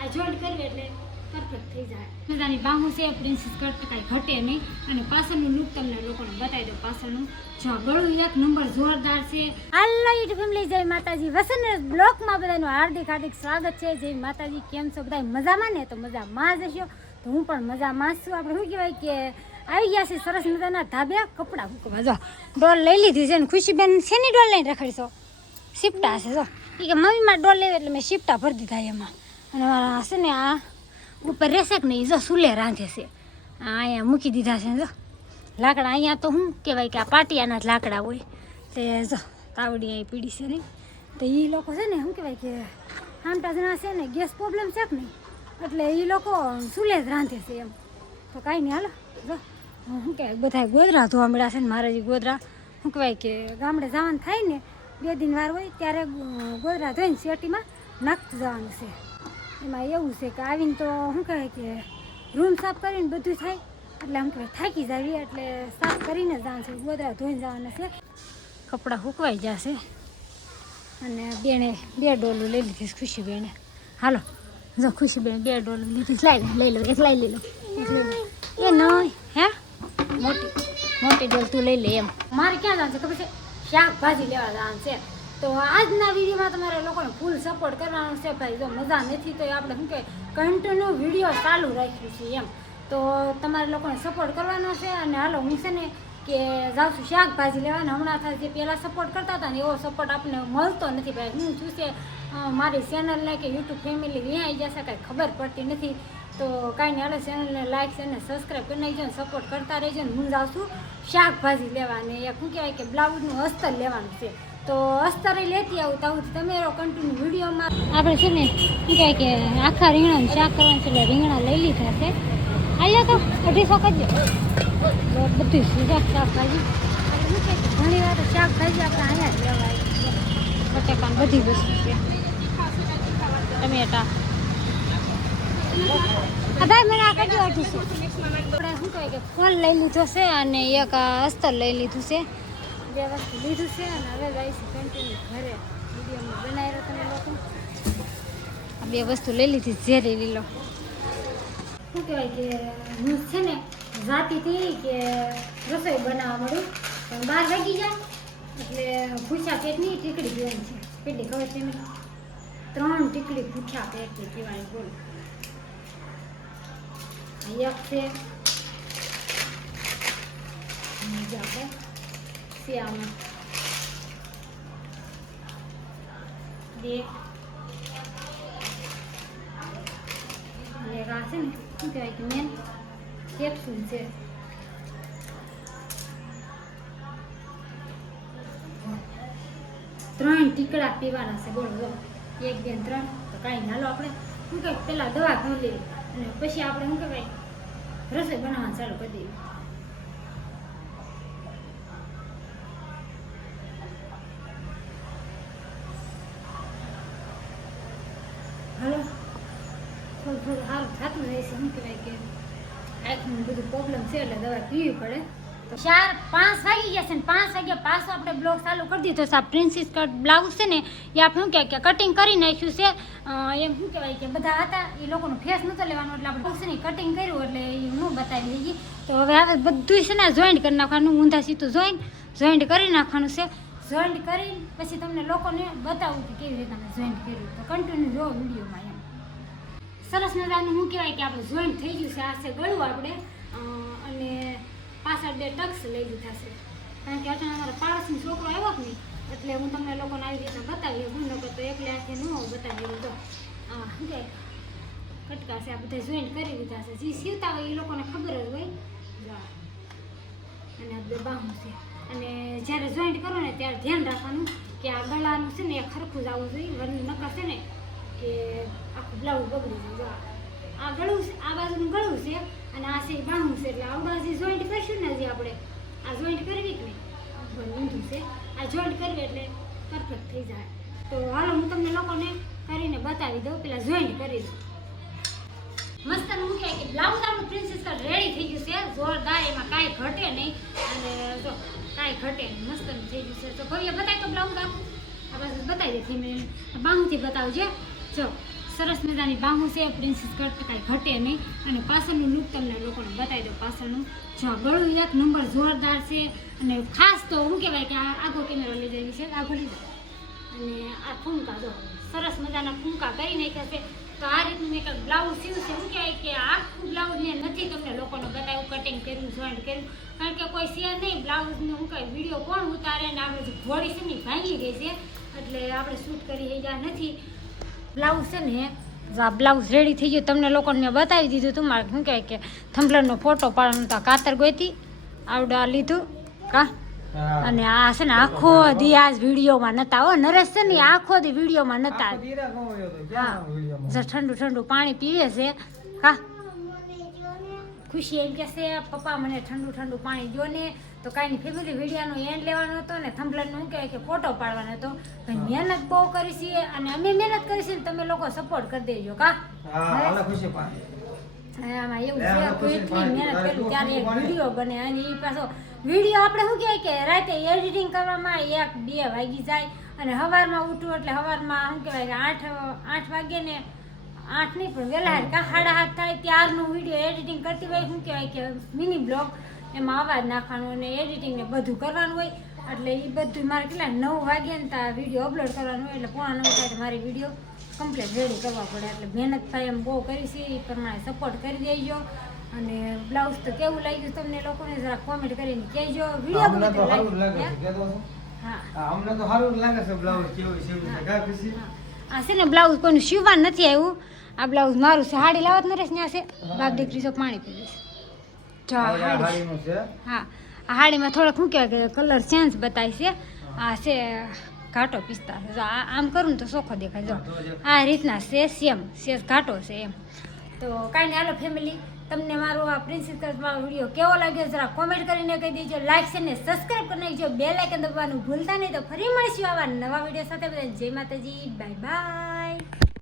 આ જોઈન્ટ કરવી એટલે પરફેક્ટ થઈ જાય. મજાની બાહુ છે, પ્રિન્સેસ કટ કાંઈ ઘટે નહીં. અને પાછળનું લુક તમને લોકોને બતાવી દો. પાછળનું જો ગળું એક નંબર જોરદાર છે. હાલો યુટ્યુબ ફેમિલી, જય માતાજી. વસંત બ્લોકમાં બધાનું હાર્દિક હાર્દિક સ્વાગત છે. જય માતાજી. કેમ છો બધા? મજામાં ને? તો મજામાં જ હશો. તો હું પણ મજામાં છું. આપણે શું કહેવાય કે આવી ગયા છે સરસ મજાના ધાબે કપડાં મૂકવા. જો ડોલ લઈ લીધી છે ને ખુશીબેન શેની ડોલ લઈને રખડીશો? શિફ્ટા છે. જો એ કે મમ્મીમાં ડોલ લેવી એટલે મેં શિફ્ટા ભરી દીધા એમાં. અને મારા છે ને આ ઉપર રહેશે કે નહીં, જો સુલે રાંધે છે. અહીંયા મૂકી દીધા છે. જો લાકડા અહીંયા તો શું કહેવાય કે આ પાટિયાના જ લાકડા હોય. તે જો તાવડી અહીં પીડી છે નહીં. તો એ લોકો છે ને શું કહેવાય કે આમટા જણા છે ને ગેસ પ્રોબ્લેમ છે કે નહીં, એટલે એ લોકો સુલે જ રાંધે છે એમ. તો કાંઈ નહીં, હાલો જો શું કહેવાય બધા ગોદરા ધોવા મળ્યા છે ને. મારે જે ગોદરા શું કહેવાય કે ગામડે જવાનું થાય ને 2 દિન વાર હોય ત્યારે ગોદરા ધોઈને શેટીમાં નાખતું જવાનું છે. એમાં એવું છે કે આવીને તો શું કહેવાય કે રૂમ સાફ કરીને બધું થાય એટલે આમ કહેવાય થાકી જાવી, એટલે સાફ કરીને જવાનું છે. ગોદરા ધોઈને જવાના છે. કપડાં સુકવાઈ જશે. અને બેને 2 ડોલું લઈ લીધી ખુશીબેને. હાલો જો ખુશીબેન 2 ડોલું લીધી. લઈ લો એક લઈ લો એ નહીં હે મોટી ડોલ તું લઈ લે એમ. મારે ક્યાં જવાનું છે ખબર છે? શાકભાજી લેવા જવાનું છે. તો આજના વિડીયોમાં તમારે લોકોને ફૂલ સપોર્ટ કરવાનો છે ભાઈ. જો મજા નથી તો આપણે શું કહે કન્ટિન્યુ વિડીયો ચાલુ રાખ્યું છે એમ. તો તમારે લોકોને સપોર્ટ કરવાનો છે. અને હાલો હું છે ને કે જાઉં છું શાકભાજી લેવાના. હમણાં થાય જે પહેલાં સપોર્ટ કરતા હતા ને એવો સપોર્ટ આપણને મળતો નથી ભાઈ. હું શું છે મારી ચેનલને કે યુટ્યુબ ફેમિલી વિહાઈ જશે કાંઈ ખબર પડતી નથી. તો કાંઈ નહીં, હાલો ચેનલને લાઈક અને સબસ્ક્રાઈબ કરી નાખજો ને સપોર્ટ કરતા રહેજો ને. હું જાઉં છું શાકભાજી લેવાને. શું કહેવાય કે બ્લાઉઝનું અસ્તર લેવાનું છે. તો અસ્તરે લેતી આવું તો તમે કન્ટિન્યુ વિડીયોમાં આપણે છે ને શું કહેવાય કે આખા રીંગણાનું શાક કરવાનું છે. એટલે રીંગણા લઈ લીધા છે. આવ્યા તો 250 કરજો બધું શાકભાજી. આપણે શું કહે ઘણી વાર શાકભાજી આપણે અહીંયા જ લેવાય. બટાકાની બધી વસ્તુ છે. ટમેટા બધા મને આ કરજો 250. આપણે શું કહેવાય કે ફોન લઈ લીધો છે અને એક અસ્તર લઈ લીધું છે. 2 વસ્તુ લીધું છે. અને હવે જઈશું કન્ટિન્યુ ઘરે. વિડીયોમાં બનાવી રહ્યો તમે લોકો. આ 2 વસ્તુ લઈ લીધી. ઝેરી લીલો શું કહેવાય કે હું છે ને જાતી હતી કે રસોઈ બનાવવા મળું પણ 12 વાગી જાય એટલે ભૂખ્યા પેટની ટીકડી પીવાની છે. કેટલી ખબર છે? 3 ટીકડી ભૂખ્યા પેટની પીવાની. બોલો એક છે આપણે શિયાળમાં 2 અને આ છે ને શું કહેવાય કે મેન કેપ્સૂલ છે. 3 ટીકડા પીવાના છે. બોલો 1 2 3. તો કાંઈ નહીં, હાલો આપણે શું કહેવાય પહેલાં દવા ખાઈ લઈએ અને પછી આપણે શું કહેવાય રસોઈ બનાવવાનું ચાલુ કરી દઈએ. હાલો થોડું સારું થતું રહેશે. શું કહેવાય કે આંખનું બધું પ્રોબ્લેમ છે એટલે દવા પીવી પડે. તો 4-5 વાગી ગયા છે ને 5 વાગ્યા પાછો આપણે બ્લોગ ચાલુ કરી દીધો છે. આ પ્રિન્સેસ કટ બ્લાઉઝ છે ને એ આપણે શું કહેવાય કે કટિંગ કરી નાખ્યું છે. એમ શું કહેવાય કે બધા હતા એ લોકોનો ફેસ નહોતો લેવાનો એટલે આપણે છે ને કટિંગ કર્યું એટલે એ હું બતાવી દઈએ. તો હવે આવે બધું છે ને જોઈન્ટ કરી નાખવાનું. ઊંધા સીધું જોઈન્ટ કરી નાખવાનું છે. જોઈન્ટ કરી પછી તમને લોકોને બતાવું કે કેવી રીતે અમે જોઈન્ટ કર્યું. તો કન્ટિન્યુ જો વિડીયોમાં એમ સરસ મજાનું શું કહેવાય કે આપણે જોઈન્ટ થઈ ગયું છે. આ છે ગળું આપણે અને પાછળ 2 ટક્સ લઈ લીધા છે. કારણ કે અચાનક અમારા પાડોશનો છોકરો આવ્યો કે નહીં એટલે હું તમને લોકોને આવી રીતના બતાવી. હું નકર તો એકલે આંખે ન બતાવી દો. હા શું કહે કટકા છે આ બધા જોઈન્ટ કરી દીધા છે. જે સીવતા હોય એ લોકોને ખબર જ હોય. અને આ 2 બાહુ છે. અને જ્યારે જોઈન્ટ કરો ને ત્યારે ધ્યાન રાખવાનું કે આ ગળાનું છે ને એ ખરખું જ આવવું જોઈએ. વરનું નકર છે ને કે આખું બ્લાઉઝ બગડી જાય. આ ગળું છે, આ બાજુનું ગળું છે અને આ છે બાહું છે. એટલે આવડા જે જોઈન્ટ કરીશું ને જે આપણે આ જોઈન્ટ કરવી કે નહીં ઊંધું છે. આ જોઈન્ટ કરવી એટલે પરફેક્ટ થઈ જાય. તો હાલો હું તમને લોકોને કરીને બતાવી દઉં. પેલા જોઈન્ટ કરી દઉં. મસ્ત મૂકે કે બ્લાઉઝ આપણું પ્રિન્સેસ કટ રેડી થઈ ગયું છે. જોરદાર, એમાં કાંઈ ઘટે નહીં. અને જો કાંઈ ઘટે નહીં, મસ્ત થઈ ગયું છે. તો ભવ્ય બતાય તો બ્લાઉઝ આખું આ બાજુ બતાવી દે. મેં બાહુથી બતાવજે. જો સરસ મજાની બાહુ છે, પ્રિન્સેસ કટ કાંઈ ઘટે નહીં. અને પાછળનું લુક તમને લોકોને બતાવી દો. પાછળનું જો ગળું એક નંબર જોરદાર છે. અને ખાસ તો શું કહેવાય કે આ આગો કેમેરો લઈ જવી છે, આગો લીધો. અને આ ફૂંકા જો સરસ મજાના ફૂંકા કરી નાખ્યા છે. તો આ રીતનું મેં કંઈક બ્લાઉઝ સીવું છે. શું કહેવાય કે આખું બ્લાઉઝ મેં નથી તમને લોકોને બતાવ્યું, કટિંગ કર્યું, જોઈન્ટ કર્યું, કારણ કે કોઈ છે નહીં બ્લાઉઝને હું કંઈ વિડીયો કોણ ઉતારે ને આપણે ઘોડી છે ને ભાંગી ગઈ છે એટલે આપણે શૂટ કરી ગયા નથી. બ્લાઉઝ છે ને આ બ્લાઉઝ રેડી થઈ ગયું, તમને લોકોને મેં બતાવી દીધું. તમારે શું કહેવાય કે થંભલરનો ફોટો પાડવાનો તો કાતર ગોઈતી આવડા લીધું કા. અને આ છે ને આખો દી આ વિડીયોમાં નતા હો નરેશ છે ને આખો દી વિડીયોમાં નતા. હા ઠંડુ ઠંડુ પાણી પીવે છે કા. ખુશી એમ કે છે પપ્પા મને ઠંડુ ઠંડુ પાણી દો ને. તો કાંઈ ફેમિલી વિડીયોનો એન્ડ લેવાનો હતો ને થંભલરનો શું કહેવાય કે ફોટો પાડવાનો હતો. મહેનત બહુ કરી છે અને અમે મહેનત કરી છે ને તમે લોકો સપોર્ટ કરી દેજો કા. આમાં એવું છે એટલી મહેનત કર્યું ત્યારે એક વિડીયો બને. અને એ પાછો વિડીયો આપણે શું કહેવાય કે રાતે એડિટિંગ કરવામાં 1-2 વાગી જાય. અને સવારમાં ઉઠું એટલે સવારમાં શું કહેવાય કે 8 વાગે ને 8 નહીં પણ વહેલા કા 7:30 થાય ત્યારનું વિડીયો એડિટિંગ કરતી હોય. શું કહેવાય કે મિની બ્લોગ એમાં અવાજ નાખવાનો અને એડિટિંગ ને બધું કરવાનું હોય. એટલે એ બધું મારે કેટલા 9 વાગ્યા ને ત્યાં વિડીયો અપલોડ કરવાનું હોય. એટલે 8:45 થાય મારી વિડીયો કમ્પ્લીટ રેડી કરવા પડે. એટલે મહેનત થાય એમ બહુ કરી છે એ પ્રમાણે સપોર્ટ કરી દેજો. અને બ્લાઉઝ તો કેવું લાગ્યું તમને લોકોને જરા કોમેન્ટ કરીને કહેજો. વિડીયો હા અમને તો સારું લાગે છે બ્લાઉઝ કેવું છે. આ છે ને બ્લાઉઝ કોઈનું સીવવા નથી આવ્યું. આ બ્લાઉઝ મારું છે. હાડી લાવત નરેશ ત્યાં છે બાપ દીકરી તો પાણી પી છે. જો હાડીનું છે. હા આ હાડીમાં થોડોક શું કહેવાય કે કલર ચેન્જ બતાય છે. આ છે ઘાટો પિસ્તા. જો આમ કરું ને તો ચોખ્ખો દેખાય. જો આ રીતના છે સેમ સેજ ઘાટો છે એમ. તો કાંઈ નહીં હાલો ફેમિલી તમને મારો આ પ્રિન્સેસ કટ વાળો વિડીયો કેવો લાગ્યો જરા કોમેન્ટ કરીને કહી દેજો. લાઈક છે ને સબસ્ક્રાઈબ કરી નાખજો. બેલ આઇકન દબાવવાનું ભૂલતા નહીં. તો ફરી મળીશું આવા નવા વિડીયો સાથે. બધા જય માતાજી, બાય બાય.